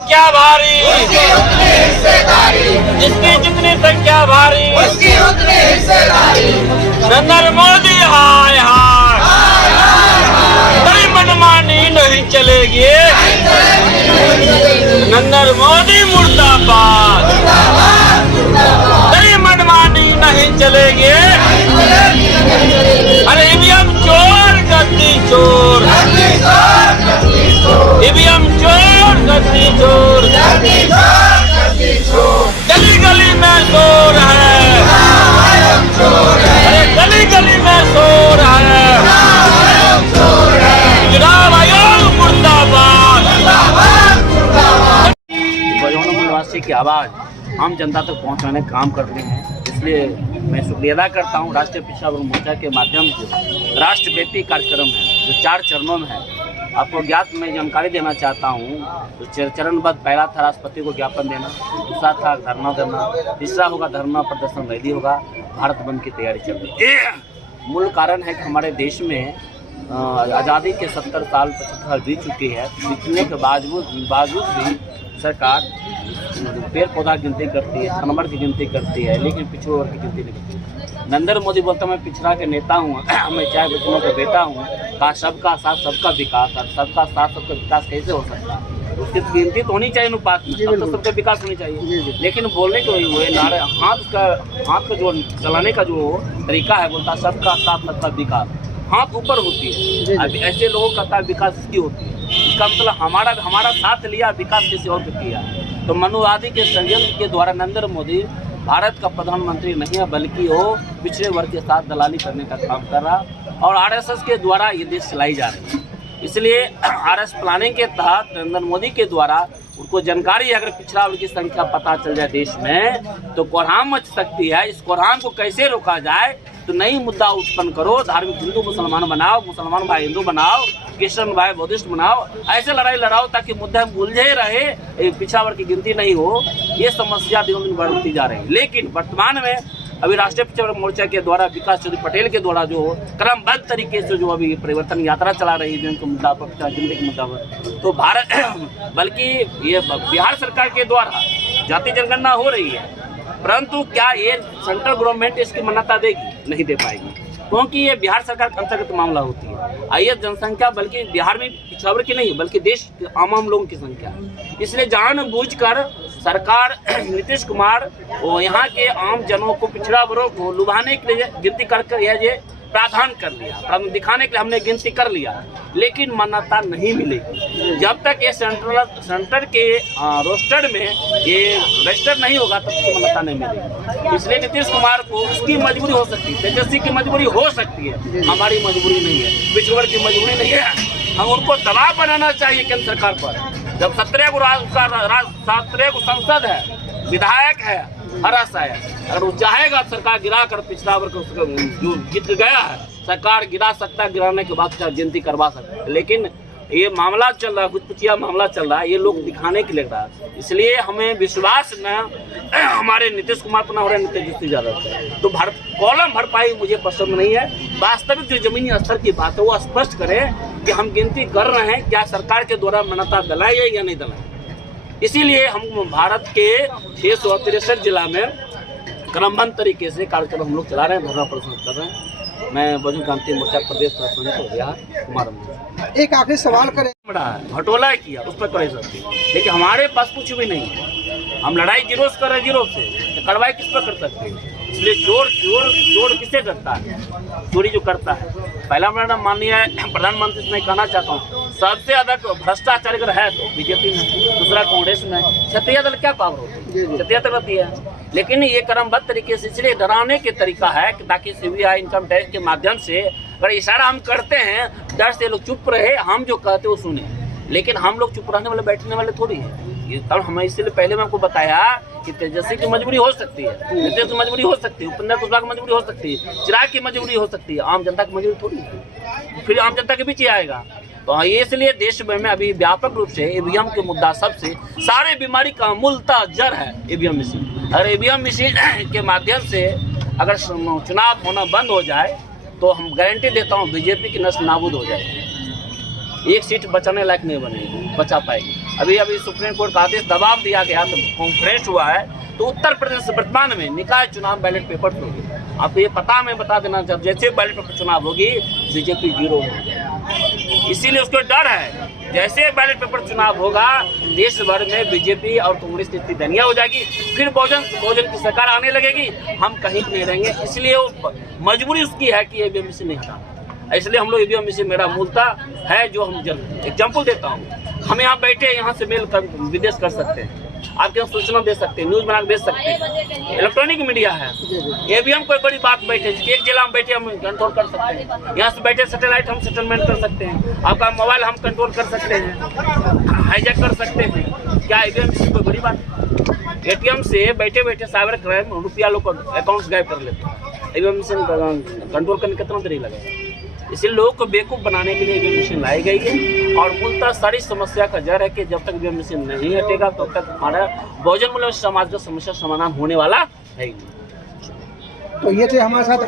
क्या भारी जिसकी जितनी संख्या भारी उसकी उतनी हिस्सेदारी। नरेंद्र मोदी हाय हाय तेरी मनमानी नहीं चलेगी। नरेंद्र मोदी मुर्दाबाद तेरी मनमानी नहीं चलेगी। अरे ईवीएम चोर गद्दी चोर, ईवीएम चोर गद्दी चोर, गली गली में शोर है, अरे गली गली में शोर है। चुनाव आयोग मुर्दाबाद। बजौना निवासी की आवाज़ आम जनता तक पहुंचाने का काम करते हैं, इसलिए मैं शुक्रिया अदा करता हूं। राष्ट्रीय पिछड़ा वर्ग मोर्चा के माध्यम से राष्ट्रव्यापी कार्यक्रम है जो 4 चरणों में है। आपको ज्ञात मैं जानकारी देना चाहता हूं। तो चरणबद्ध पहला था राष्ट्रपति को ज्ञापन देना, दूसरा था धरना देना, तीसरा होगा धरना प्रदर्शन रैली होगा, भारत बंद की तैयारी चल रही है। मूल कारण है कि हमारे देश में आज़ादी के 70 साल 75 साल बीत चुकी है। बीतने के बावजूद भी सरकार पेड़ पौधा गिनती करती है, जानवर की गिनती करती है, लेकिन पिछड़े वर्ग की गिनती नहीं करती। नरेंद्र मोदी बोलता मैं पिछड़ा के नेता हूँ, मैं चाय बच्चों का बेटा हूँ, कहा सबका साथ सबका विकास। और सबका साथ सबका विकास कैसे हो सकता है? उसकी गिनती तो होनी चाहिए अनुपात में, तब तो सबका विकास होनी चाहिए। लेकिन बोलने के हुए नारे हाथ का जो चलाने का जो तरीका है, बोलता सबका साथ सबका विकास, हाथ ऊपर होती है। अभी ऐसे लोगों का विकास इसकी होती है। इसका मतलब हमारा साथ लिया, विकास किसी और को किया। तो मनुवादी के षड्यंत्र के द्वारा नरेंद्र मोदी भारत का प्रधानमंत्री नहीं है, बल्कि वो पिछड़े वर्ग के साथ दलाली करने का काम कर रहा और आरएसएस के द्वारा ये देश चलाई जा रही है। इसलिए आरएस प्लानिंग के तहत नरेंद्र मोदी के द्वारा उनको जानकारी है, अगर पिछड़ा वर्ग की संख्या पता चल जाए देश में तो कोढ़ाम मच सकती है। इस कोढ़ाम को कैसे रोका जाए? तो नई मुद्दा उत्पन्न करो, धार्मिक हिंदू मुसलमान बनाओ, मुसलमान भाई हिंदू बनाओ, क्रिश्चियन भाई बौद्धिस्ट बनाओ, ऐसे लड़ाई लड़ाओ ताकि मुद्दा उलझे रहे, पिछड़ा वर्ग की गिनती नहीं हो। ये समस्या दिनों दिन बढ़ती जा रही है। लेकिन वर्तमान में अभी राष्ट्रीय पिछड़ा वर्ग मोर्चा के द्वारा विकास चौधरी पटेल के द्वारा जो क्रमबद्ध तरीके से जो अभी परिवर्तन यात्रा चला रही है के मुद्दा पर, गिनती के मुद्दा पर, तो भारत बल्कि ये बिहार सरकार के द्वारा जाति जनगणना हो रही है, परंतु क्या ये सेंट्रल गवर्नमेंट इसकी मान्यता देगी? नहीं दे पाएगी, क्योंकि ये बिहार सरकार के अंतर्गत मामला होती है। आइए जनसंख्या बल्कि बिहार में पिछड़ा वर्ग की नहीं बल्कि देश के आम लोगों की संख्या है। इसलिए जानबूझकर सरकार नीतीश कुमार और यहाँ के आम जनों को, पिछड़ा वर्गों को लुभाने के लिए गिनती कर ये प्रावधान कर लिया, दिखाने के लिए हमने गिनती कर लिया, लेकिन मान्यता नहीं मिलेगी। जब तक ये सेंटर के रोस्टर में ये रजिस्टर नहीं होगा तब तक मान्यता नहीं मिलेगी। इसलिए नीतीश कुमार को उसकी मजबूरी हो सकती है, तेजस्वी की मजबूरी हो सकती है, हमारी मजबूरी नहीं है, पिछड़े वर्ग की मजबूरी नहीं है। हम उनको दबाव बनाना चाहिए केंद्र सरकार पर। जब 17 को संसद है, विधायक है, हरस है, अगर वो चाहेगा सरकार गिरा कर पिछड़ा वर्ग जो जीत गया है, सरकार गिरा सकता है, गिराने के बाद गिनती करवा सकता है। लेकिन ये मामला चल रहा है, कुछ पुछिया मामला चल रहा है, ये लोग दिखाने के लिए रहा है। इसलिए हमें विश्वास न हमारे नीतीश कुमार पर न हो रहा है, तेजस्वी यादव। तो कॉलम भरपाई मुझे पसंद नहीं है। वास्तविक जो जमीनी स्तर की बात है वो स्पष्ट करें कि हम गिनती कर रहे हैं, क्या सरकार के द्वारा मान्यता दिलाई है या नहीं दिलाई। इसीलिए हम भारत के 663 जिला में क्रमबद्ध तरीके से कार्यक्रम हम लोग चला रहे हैं, धरना प्रदर्शन कर रहे हैं। मैं बहुजन क्रांति मोर्चा प्रदेश कुमार। एक आखिरी सवाल करें, बड़ा घटोला किया उस पर करे सकती, लेकिन हमारे पास कुछ भी नहीं है। हम लड़ाई जीरो से कर रहे हैं, जीरो से तो कार्रवाई किस पर कर सकते हैं? इसलिए चोर किसे करता है? चोरी जो करता है। पहला मेरा माननीय प्रधानमंत्री से मैं कहना चाहता हूँ, सबसे अधिक भ्रष्टाचार अगर है तो बीजेपी में, दूसरा कांग्रेस में, क्षत्रिय दल क्या पावर होती है? क्षत्रिय दल रहती है। लेकिन ये क्रमबद्ध तरीके से इसलिए डराने के तरीका है कि ताकि सीबीआई इनकम टैक्स के माध्यम से अगर इशारा हम करते हैं, डर से लोग चुप रहे, हम जो कहते वो सुने। लेकिन हम लोग चुप रहने वाले, बैठने वाले थोड़ी है। ये तब हमें इसलिए पहले मैं आपको बताया कि तेजस्वी की मजबूरी हो सकती है, नीतीश की मजबूरी हो सकती है, उपेंद्र कुशवाहा की मजबूरी हो सकती है, चिराग की मजबूरी हो सकती है, आम जनता की मजबूरी थोड़ी है। फिर आम जनता के बीच ही आएगा। तो ये इसलिए देश भर में अभी व्यापक रूप से ईवीएम के मुद्दा सबसे सारे बीमारी का मूलतः जड़ है ईवीएम मशीन। अगर ईवीएम मशीन के माध्यम से अगर चुनाव होना बंद हो जाए तो हम गारंटी देता हूँ बीजेपी की नस्ल नाबूद हो जाएगी। एक सीट बचाने लायक नहीं बनेगी, बचा पाएगी। अभी अभी सुप्रीम कोर्ट का आदेश दबाव दिया गया तो कॉन्फ्रेंस हुआ है, तो उत्तर प्रदेश वर्तमान में निकाय चुनाव बैलेट पेपर होगी। आपको ये पता, मैं बता देना चाहता हूँ, जैसे बैलेट पेपर चुनाव होगी बीजेपी 0 हो, इसीलिए उसको डर है। जैसे बैलेट पेपर चुनाव होगा देश भर में बीजेपी और कांग्रेस की स्थिति दयनीय हो जाएगी, फिर बहुजन की सरकार आने लगेगी, हम कहीं नहीं रहेंगे। इसलिए वो मजबूरी उसकी है कि ईवीएम मशीन नहीं हटाना। इसलिए हम लोग ईवीएम मशीन मेरा मूलतः है, जो हम एग्जाम्पल देता हूँ, हम यहाँ बैठे यहाँ से मेल कर विदेश कर सकते हैं, आपके यहाँ सूचना दे सकते हैं, न्यूज बना के दे सकते हैं, इलेक्ट्रॉनिक मीडिया है। ईवीएम कोई बड़ी बात बैठे, एक जिला में बैठे हम कंट्रोल कर सकते हैं, यहाँ से बैठे सैटेलाइट हम सेटलमेंट कर सकते हैं, आपका मोबाइल हम कंट्रोल कर सकते हैं, हाईजैक कर सकते हैं। क्या ईवीएम मशीन कोई बड़ी बात? एटीएम से बैठे बैठे साइबर क्राइम रुपया लोग अकाउंट्स गायब कर लेते हैं। ईवीएम मशीन कंट्रोल करने कितना देरी लगेगा? इसलिए लोगों को बेवकूफ़ बनाने के लिए ईवीएम मशीन लाई गई है। और मूलतः सारी समस्या का जड़ है कि जब तक ईवीएम मशीन नहीं हटेगा तब तक हमारा बहुजन मूल्य समाज का समस्या समाधान होने वाला है ही नहीं। तो ये थे हमारे साथ